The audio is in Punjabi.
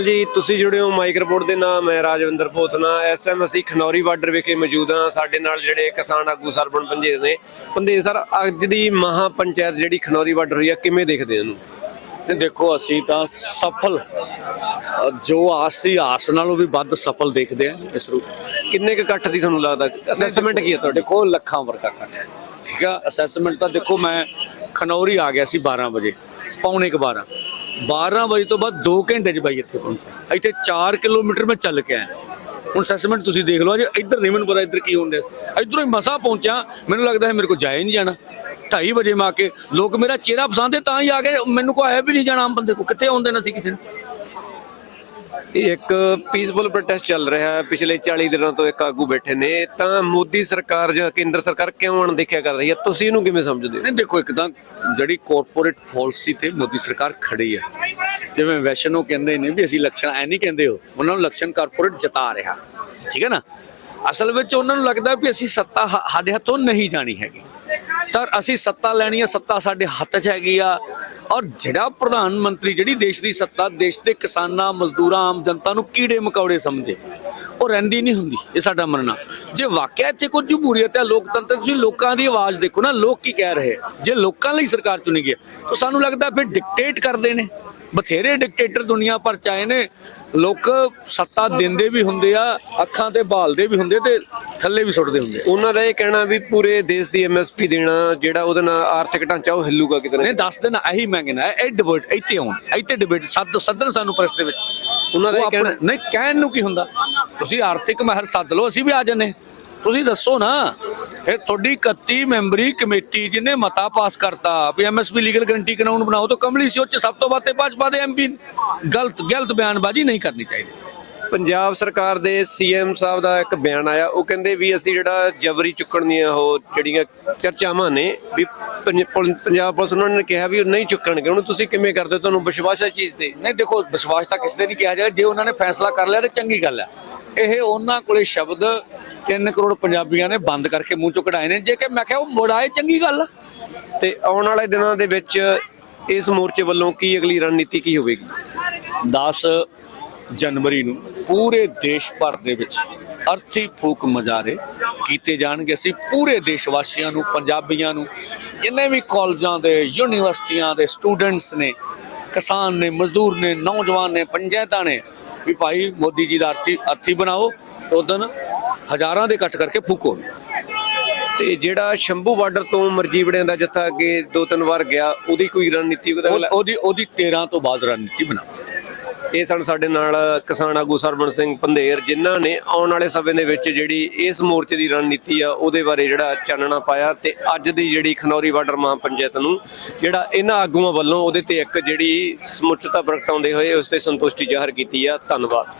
ਜੀ ਤੁਸੀਂ ਜੁੜੇ ਹੋ ਮਾਈਕ ਰਿਪੋਰਟ ਦੇ ਨਾਮ ਹੈ ਰਾਜਵਿੰਦਰ ਭੋਤਨਾ ਇਸ ਟਾਈਮ ਅਸੀਂ ਖਨੌਰੀ ਬਾਰਡਰ ਵਿਖੇ ਮੌਜੂਦ ਹਾਂ। ਸਾਡੇ ਨਾਲ ਜਿਹੜੇ ਕਿਸਾਨ ਆਗੂ ਸਰਪੰਚ ਪੰਜੇ ਨੇ। ਪੰਦੇ ਸਰ ਅੱਜ ਦੀ ਮਹਾ ਪੰਚਾਇਤ ਜਿਹੜੀ ਖਨੌਰੀ ਬਾਰਡਰ ਹੋਈ ਆ ਕਿਵੇਂ ਦੇਖਦੇ ਇਹਨੂੰ? ਦੇਖੋ ਅਸੀਂ ਤਾਂ ਸਫਲ ਜੋ ਆਸ ਸੀ ਆਸ ਨਾਲੋਂ ਵੀ ਵੱਧ ਸਫਲ ਦੇਖਦੇ ਆ ਇਸ ਰੂਪ ਕਿੰਨੇ ਕੁ ਇਕੱਠ ਦੀ ਤੁਹਾਨੂੰ ਲੱਗਦਾ? ਅਸੈਸਮੈਂਟ ਕੀ ਹੈ ਤੁਹਾਡੇ? ਦੇਖੋ ਲੱਖਾਂ ਵਰਗਾ ਕੱਟ ਠੀਕ ਆ ਅਸੈਸਮੈਂਟ ਤਾਂ ਦੇਖੋ ਮੈਂ ਖਨੌਰੀ ਆ ਗਿਆ ਸੀ 12 ਵਜੇ ਪੌਣੇ ਕੁ 12 12 ਵਜੇ ਤੋਂ ਬਾਅਦ 2 ਘੰਟੇ 'ਚ ਬਾਈ ਇੱਥੇ ਪਹੁੰਚਿਆ। ਇੱਥੇ 4 ਕਿਲੋਮੀਟਰ ਮੈਂ ਚੱਲ ਕੇ ਆਇਆ। ਹੁਣ ਅਸੈਸਮੈਂਟ ਤੁਸੀਂ ਦੇਖ ਲਓ ਜੇ ਇੱਧਰ ਨਹੀਂ ਮੈਨੂੰ ਪਤਾ ਇੱਧਰ ਕੀ ਹੁੰਦਾ ਇੱਧਰੋਂ ਹੀ ਮਸਾ ਪਹੁੰਚਿਆ, ਮੈਨੂੰ ਲੱਗਦਾ ਹੈ ਮੇਰੇ ਕੋਲ ਜਾਇਆ ਨਹੀਂ ਜਾਣਾ। 2:30 ਵਜੇ ਮੈਂ ਕੇ, ਲੋਕ ਮੇਰਾ ਚਿਹਰਾ ਪਸੰਦ ਹੈ ਤਾਂ ਹੀ ਆ ਕੇ ਮੈਨੂੰ ਕੋ ਆਇਆ ਵੀ ਨਹੀਂ ਜਾਣਾ ਆਮ ਬੰਦੇ ਕੋ ਕਿੱਥੇ ਆਉਂਦੇ ਨਾ ਸੀ ਕਿਸੇ ਨੂੰ? ਇੱਕ ਪੀਸਫੁਲ ਪ੍ਰੋਟੈਸਟ ਚੱਲ ਰਿਹਾ ਹੈ। ਪਿਛਲੇ 40 ਦਿਨਾਂ ਤੋਂ ਇੱਕ ਆਗੂ ਬੈਠੇ ਨੇ। ਤਾਂ ਮੋਦੀ ਸਰਕਾਰ ਜਾਂ ਕੇਂਦਰ ਸਰਕਾਰ ਕਿਉਂ ਅਣਦੇਖਿਆ ਕਰ ਰਹੀ ਹੈ? ਤੁਸੀਂ ਇਹਨੂੰ ਕਿਵੇਂ ਸਮਝਦੇ ਹੋ? ਨਹੀਂ, ਦੇਖੋ, ਇੱਕ ਤਾਂ ਜਿਹੜੀ ਕਾਰਪੋਰੇਟ ਪਾਲਿਸੀ ਤੇ ਮੋਦੀ ਸਰਕਾਰ ਖੜੀ ਹੈ। ਜਿਵੇਂ ਵੈਸ਼ਨੋ ਕਹਿੰਦੇ ਨੇ ਵੀ ਅਸੀਂ ਲੱਛਣ, ਐ ਨਹੀਂ ਕਹਿੰਦੇ ਹੋ ਉਹਨਾਂ ਨੂੰ ਲੱਛਣ ਕਾਰਪੋਰੇਟ ਜਤਾ ਰਿਹਾ। ਠੀਕ ਹੈ ਨਾ? ਅਸਲ ਵਿੱਚ ਉਹਨਾਂ ਨੂੰ ਲੱਗਦਾ ਵੀ ਅਸੀਂ ਸੱਤਾ ਹ- ਸਾਡੇ ਹੱਥੋਂ ਨਹੀਂ ਜਾਣੀ ਹੈਗੀ। ਤਾਂ ਅਸੀਂ ਸੱਤਾ ਲੈਣੀ ਹੈ ਸੱਤਾ ਸਾਡੇ ਹੱਥ 'ਚ ਹੈਗੀ ਆ। ਔਰ ਜਿਹੜਾ ਪ੍ਰਧਾਨ ਮੰਤਰੀ ਜਿਹੜੀ ਦੇਸ਼ ਦੀ ਸੱਤਾ, ਦੇਸ਼ ਦੇ ਕਿਸਾਨਾਂ, ਮਜ਼ਦੂਰਾਂ, ਆਮ ਜਨਤਾ ਨੂੰ ਕੀੜੇ ਮਕੌੜੇ ਸਮਝੇ, ਉਹ ਰਹਿੰਦੀ ਨਹੀਂ ਹੁੰਦੀ, ਇਹ ਸਾਡਾ ਮੰਨਣਾ। ਜੇ ਵਾਕਿਆ ਇੱਥੇ ਕੁਝ ਜਮਹੂਰੀਅਤ ਹੈ, ਲੋਕਤੰਤਰ, ਤੁਸੀਂ ਲੋਕਾਂ ਦੀ ਆਵਾਜ਼ ਦੇਖੋ ਨਾ, ਲੋਕ ਕੀ ਕਹਿ ਰਹੇ ਜੇ ਲੋਕਾਂ ਲਈ ਸਰਕਾਰ ਚੁਣੀ ਗਈ ਤਾਂ ਸਾਨੂੰ ਲੱਗਦਾ ਫਿਰ ਡਿਕਟੇਟ ਕਰਦੇ ਨੇ। ਬਥੇਰੇ ਡਿਕਟੇਟਰ ਦੁਨੀਆ ਭਰ ਚ ਆਏ ਨੇ। ਲੋਕ ਸੱਤਾ ਦਿੰਦੇ ਵੀ ਹੁੰਦੇ ਆ ਅੱਖਾਂ ਤੇ ਭਾਲਦੇ ਵੀ ਹੁੰਦੇ ਤੇ ਥੱਲੇ ਵੀ ਸੁੱਟਦੇ ਹੁੰਦੇ ਉਹਨਾਂ ਦਾ ਇਹ ਕਹਿਣਾ ਵੀ ਪੂਰੇ ਦੇਸ਼ ਦੀ ਐਮਐਸਪੀ ਦੇਣਾ ਜਿਹੜਾ ਉਹਦੇ ਨਾਲ ਆਰਥਿਕ ਢਾਂਚਾ ਉਹ ਹਿੱਲੂਗਾ ਕਿਤੇ ਨਾ ਨੇ ਦੱਸ ਦੇਣਾ ਇਹੀ ਮੈਂ ਕਹਿੰਦਾ ਇਹ ਡਿਬੇਟ ਇੱਥੇ ਆਉਣ ਇੱਥੇ ਡਿਬੇਟ ਸੱਦ ਸੱਦਣ ਸਾਨੂੰ ਪ੍ਰੈਸ ਦੇ ਵਿੱਚ। ਉਹਨਾਂ ਦਾ ਕਹਿਣਾ ਨਹੀਂ ਕਹਿਣ ਨੂੰ ਕੀ ਹੁੰਦਾ? ਤੁਸੀਂ ਆਰਥਿਕ ਮਹਿਰ ਸੱਦ ਲਓ ਅਸੀਂ ਵੀ ਆ ਜੰਨੇ ਤੁਸੀਂ ਦੱਸੋ ਨਾ ਫਿਰ ਤੁਹਾਡੀ 31 ਮੈਂਬਰੀ ਕਮੇਟੀ ਜਿਹਨੇ ਮਤਾ ਪਾਸ ਕਰਤਾ, ਵੀ ਐਮਐਸਪੀ ਲੀਗਲ ਗਰੰਟੀ ਕਾਨੂੰਨ ਬਣਾਓ, ਤਾਂ ਕਮਲੀ ਸੀ, ਉਹ 'ਚ ਸਭ ਤੋਂ ਵੱਧ ਤੇ ਭਾਜਪਾ ਦੇ ਐਮਪੀ ਗਲਤ ਗਲਤ ਬਿਆਨਬਾਜ਼ੀ ਨਹੀਂ ਕਰਨੀ ਚਾਹੀਦੀ। ਪੰਜਾਬ ਸਰਕਾਰ ਦੇ ਸੀਐਮ ਸਾਹਿਬ ਦਾ ਇੱਕ ਬਿਆਨ ਆਇਆ ਉਹ ਕਹਿੰਦੇ ਵੀ ਅਸੀਂ ਜਿਹੜਾ ਜਬਰੀ ਚੁੱਕਣ ਦੀਆਂ ਉਹ ਜਿਹੜੀਆਂ ਚਰਚਾਵਾਂ ਨੇ ਵੀ ਪੰਜਾਬ ਪੁਲਿਸ ਉਹਨਾਂ ਨੇ ਕਿਹਾ ਵੀ ਉਹ ਨਹੀਂ ਚੁੱਕਣਗੇ। ਉਹਨੂੰ ਤੁਸੀਂ ਕਿਵੇਂ ਕਰਦੇ ਹੋ? ਤੁਹਾਨੂੰ ਵਿਸ਼ਵਾਸ ਹੈ ਚੀਜ਼ ਤੇ? ਨਹੀਂ ਦੇਖੋ ਵਿਸ਼ਵਾਸ ਤਾਂ ਕਿਸੇ ਤੇ ਨਹੀਂ ਕਿਹਾ ਜਾਏ ਜੇ ਉਹਨਾਂ ਨੇ ਫੈਸਲਾ ਕਰ ਲਿਆ ਤੇ ਚੰਗੀ ਗੱਲ ਹੈ। ਇਹ ਉਹਨਾਂ ਕੋਲੇ ਸ਼ਬਦ 3 ਕਰੋੜ ਪੰਜਾਬੀਆਂ ਨੇ ਬੰਦ ਕਰਕੇ ਮੂੰਹ ਚੋਂ ਕਢਾਏ ਨੇ। ਜੇ ਕਿ ਮੈਂ ਕਿਹਾ ਉਹ ਮੁੜਾਏ ਚੰਗੀ ਗੱਲ ਤੇ ਆਉਣ ਵਾਲੇ ਦਿਨਾਂ ਦੇ ਵਿੱਚ ਇਸ ਮੋਰਚੇ ਵੱਲੋਂ ਕੀ ਅਗਲੀ ਰਣਨੀਤੀ ਕੀ ਹੋਵੇਗੀ? 10 ਜਨਵਰੀ ਨੂੰ ਪੂਰੇ ਦੇਸ਼ ਭਰ ਦੇ ਵਿੱਚ ਅਰਥੀ ਫੂਕ ਮਜਾਰੇ ਕੀਤੇ ਜਾਣਗੇ। ਅਸੀਂ ਪੂਰੇ ਦੇਸ਼ ਵਾਸੀਆਂ ਨੂੰ ਪੰਜਾਬੀਆਂ ਨੂੰ ਜਿੰਨੇ ਵੀ ਕਾਲਜਾਂ ਦੇ ਯੂਨੀਵਰਸਿਟੀਆਂ ਦੇ ਸਟੂਡੈਂਟਸ ਨੇ ਕਿਸਾਨ ਨੇ ਮਜ਼ਦੂਰ ਨੇ ਨੌਜਵਾਨ ਨੇ ਪੰਚਾਇਤਾਂ ਨੇ ਵੀ ਭਾਈ ਮੋਦੀ ਜੀ ਦਾ ਅਰਥੀ ਅਰਥੀ ਬਣਾਓ ਉਦੋਂ ਹਜ਼ਾਰਾਂ ਦੇ ਇਕੱਠ ਕਰਕੇ ਫੂਕੋ। ਤੇ ਜਿਹੜਾ ਸ਼ੰਭੂ ਬਾਰਡਰ ਤੋਂ ਮਰਜੀਵੜਿਆਂ ਦਾ ਜੱਥਾ ਅੱਗੇ ਦੋ ਤਿੰਨ ਵਾਰ ਗਿਆ ਉਹਦੀ ਕੋਈ ਰਣਨੀਤੀ ਉਹਦਾ ਉਹ- ਉਹਦੀ ਉਹਦੀ 13 ਤੋਂ ਬਾਅਦ ਰਣਨੀਤੀ ਬਣਾਓ। ਇਹ ਸਨ ਸਾਡੇ ਨਾਲ ਕਿਸਾਨ ਆਗੂ ਸਰਵਣ ਸਿੰਘ ਪੰਧੇਰ, ਜਿਨ੍ਹਾਂ ਨੇ ਆਉਣ ਵਾਲੇ ਸਮੇਂ ਦੇ ਵਿੱਚ ਜਿਹੜੀ ਇਸ ਮੋਰਚੇ ਦੀ ਰਣਨੀਤੀ ਆ, ਉਹਦੇ ਬਾਰੇ ਜਿਹੜਾ ਚਾਨਣਾ ਪਾਇਆ ਤੇ ਅੱਜ ਦੀ ਜਿਹੜੀ ਖਨੌਰੀ ਬਾਰਡਰ ਮਹਾਂ ਪੰਚਾਇਤ ਨੂੰ, ਜਿਹੜਾ ਇਹਨਾਂ ਆਗੂਆਂ ਵੱਲੋਂ ਉਹਦੇ ਤੇ ਇੱਕ ਜਿਹੜੀ ਸਮੁੱਚਤਾ ਪ੍ਰਗਟਾਉਂਦੇ ਹੋਏ ਉਸ ਤੇ ਸੰਤੁਸ਼ਟੀ ਜ਼ਾਹਰ ਕੀਤੀ ਆ। ਧੰਨਵਾਦ।